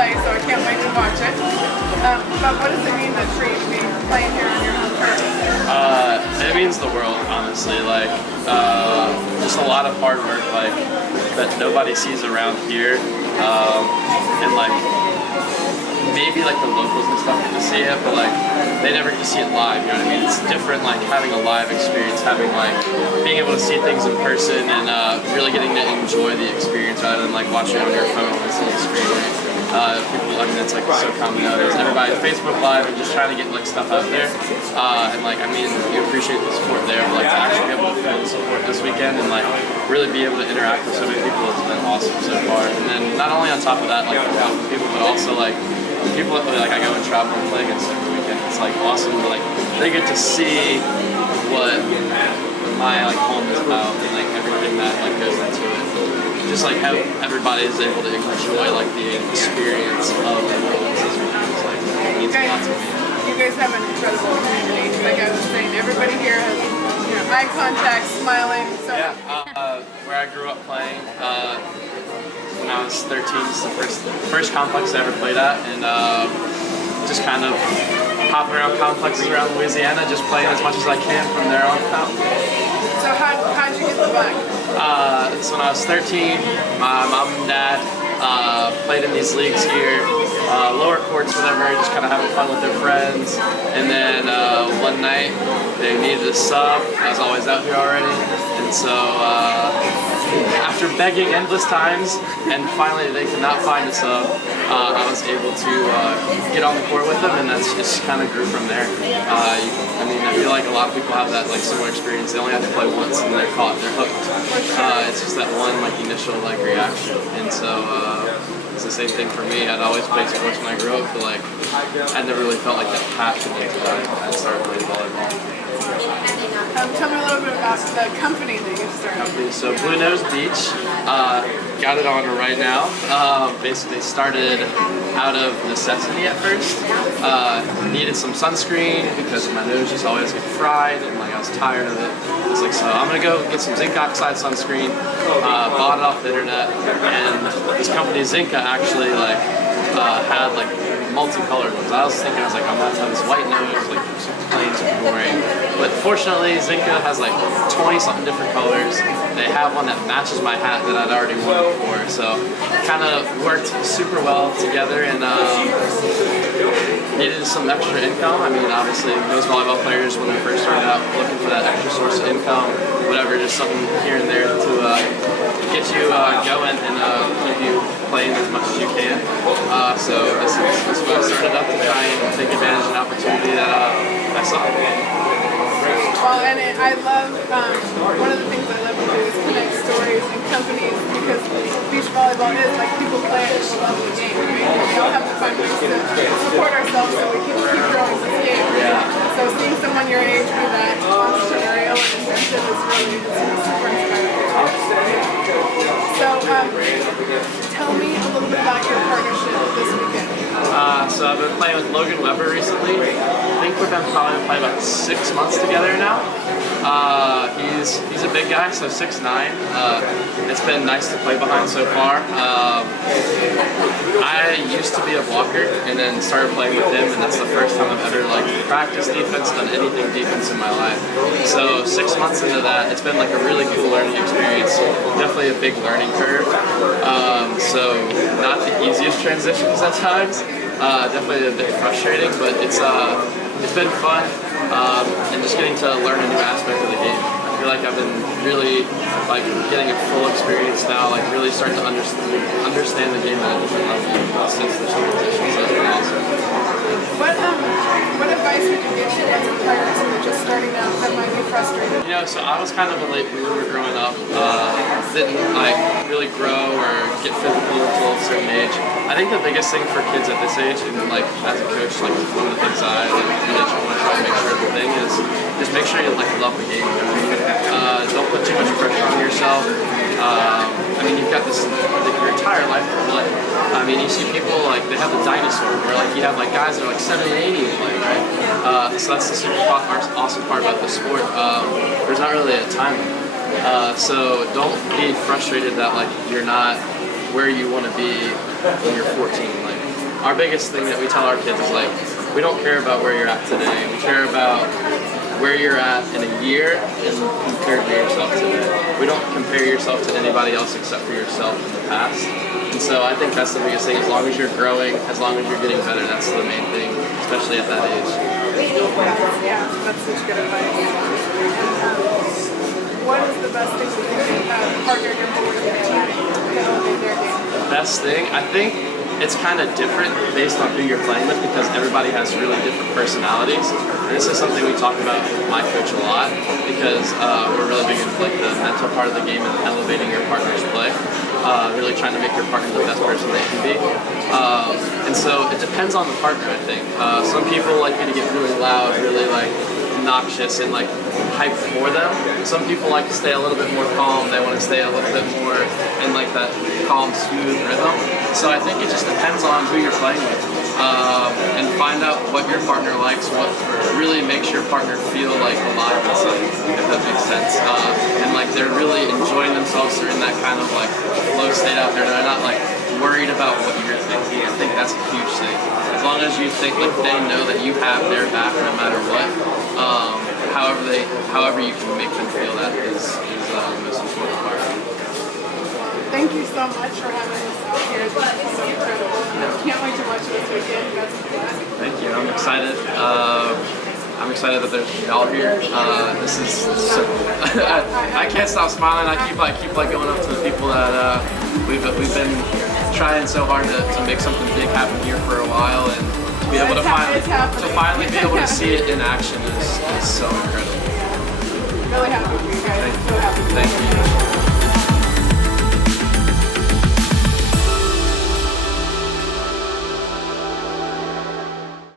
play, so I can't wait to watch it. But what does it mean for you to be playing here on your home turf? It means the world, honestly. Like, just a lot of hard work, like that nobody sees around here, and like maybe like the locals and stuff get to see it, but like they never get to see it live. You know what I mean? It's different, like having a live experience, having like being able to see things in person, and really getting to enjoy the experience rather than like watching it on your phone and seeing the screen. People, I mean, it's like so common nowadays. Everybody Facebook Live and just trying to get like stuff out there, and like I mean, you appreciate the support there, but like to actually be able to feel the support this weekend and like really be able to interact with so many people has been awesome so far. And then not only on top of that, like helping people, but also like people that like I go and travel and play against every weekend. It's like awesome. Like they get to see what my like home is about and like everything that like goes into it. Just like how everybody is able to enjoy like the experience of the world. It's like it means a lot to me. You guys have an incredible community. Like I was saying, everybody here has eye contact, smiling. So yeah, where I grew up playing. When I was 13, it's the first complex I ever played at, and just kind of hopping around complexes around Louisiana, just playing as much as I can from there on out. So how'd you get the bug? So when I was 13, my mom and dad played in these leagues here, lower courts, whatever, just kind of having fun with their friends. And then one night they needed a sub. I was always out here already, and so after begging endless times, and finally they could not find a sub, I was able to get on the court with them, and that's just kind of grew from there. I mean, I feel like a lot of people have that like similar experience. They only have to play once and they're caught, they're hooked. It's just that one like initial like reaction, and so it's the same thing for me. I'd always played sports when I grew up, but like I never really felt like that passion until I started playing volleyball. Tell me a little bit about the company that you started. So Blue Nose Beach, got it on right now. Basically started out of necessity at first. Needed some sunscreen because my nose just always get fried, and like I was tired of it. I was like, so I'm gonna go get some zinc oxide sunscreen. Bought it off the internet, and this company Zinca actually like had like multicolored ones. I was thinking, I was like, I'm gonna have this white nose, like super plain, super boring. But fortunately, Zinca has like 20-something different colors. They have one that matches my hat that I'd already worn before, so kind of worked super well together, and needed some extra income. I mean, obviously, most volleyball players, when they first started out, looking for that extra source of income, whatever, just something here and there to get you going and keep you playing as much as you can. So this is what I started up to try and take advantage of an opportunity that I saw. Well, and I love, one of the things I love to do is connect stories and companies, because beach volleyball is like people play it, people love the game, right? We all have to find ways to support ourselves so we can keep growing this game, right? So seeing someone your age be that entrepreneurial and inventive is really super inspiring. So tell me a little bit about your partnership this weekend. So I've been playing with Logan Weber recently. I think we've been probably playing about 6 months together now. He's a big guy, so 6'9". It's been nice to play behind so far. I used to be a blocker and then started playing with him, and that's the first time I've ever like practiced defense, done anything defense in my life. So 6 months into that, it's been like a really cool learning experience. Definitely a big learning curve. So not the easiest transitions at times. Definitely a bit frustrating, but it's been fun, and just getting to learn a new aspect of the game. I feel like I've been really like getting a full experience now, like really starting to understand the game at a different level since this transition. So it's been awesome. What advice would you give to as a player who are just starting out that might be frustrated? You know, so I was kind of a late bloomer growing up. Didn't like really grow or get physical until a certain age. I think the biggest thing for kids at this age, and like as a coach, like one of the things I like really want to try to make sure of the thing is just make sure you like love the game. Don't put too much pressure on yourself. I mean, you've got this your entire life to play. I mean, you see people like they have the dinosaur, where like you have like guys that are like 70 and 80 playing, right? So that's the super awesome part about the sport. There's not really a time limit. So don't be frustrated that like you're not where you want to be when you're 14. Like our biggest thing that we tell our kids is like, we don't care about where you're at today. We care about where you're at in a year and compare to yourself today. We don't compare yourself to anybody else except for yourself in the past. And so I think that's the biggest thing. As long as you're growing, as long as you're getting better, that's the main thing, especially at that age. Yeah, that's such good advice. What is the best thing you think a partner can hold with your team to elevate their game? The best thing, I think it's kind of different based on who you're playing with because everybody has really different personalities. And this is something we talk about with my coach a lot because we're really big into like the mental part of the game and elevating your partner's play. Really trying to make your partner the best person they can be. And so it depends on the partner, I think. Some people like me to get really loud, really like obnoxious and like hype for them. Some people like to stay a little bit more calm. They want to stay a little bit more in like that calm, smooth rhythm. So I think it just depends on who you're playing with. And find out what your partner likes, what really makes your partner feel like alive inside, if that makes sense. And like they're really enjoying themselves, they're in that kind of like flow state out there. They're not like worried about what you're thinking. I think that's a huge thing. As long as you think like they know that you have their back no matter what, however you can make them feel that is the most important part. Thank you so much for having us out here. This is so incredible. I can't wait to watch it this weekend. Best of luck. Thank you. I'm excited. I'm excited that there's y'all here. This is so cool. I can't stop smiling. I keep going up to the people that we've been trying so hard to make something big happen here for a while, and to be able to finally be able to see it in action is so incredible.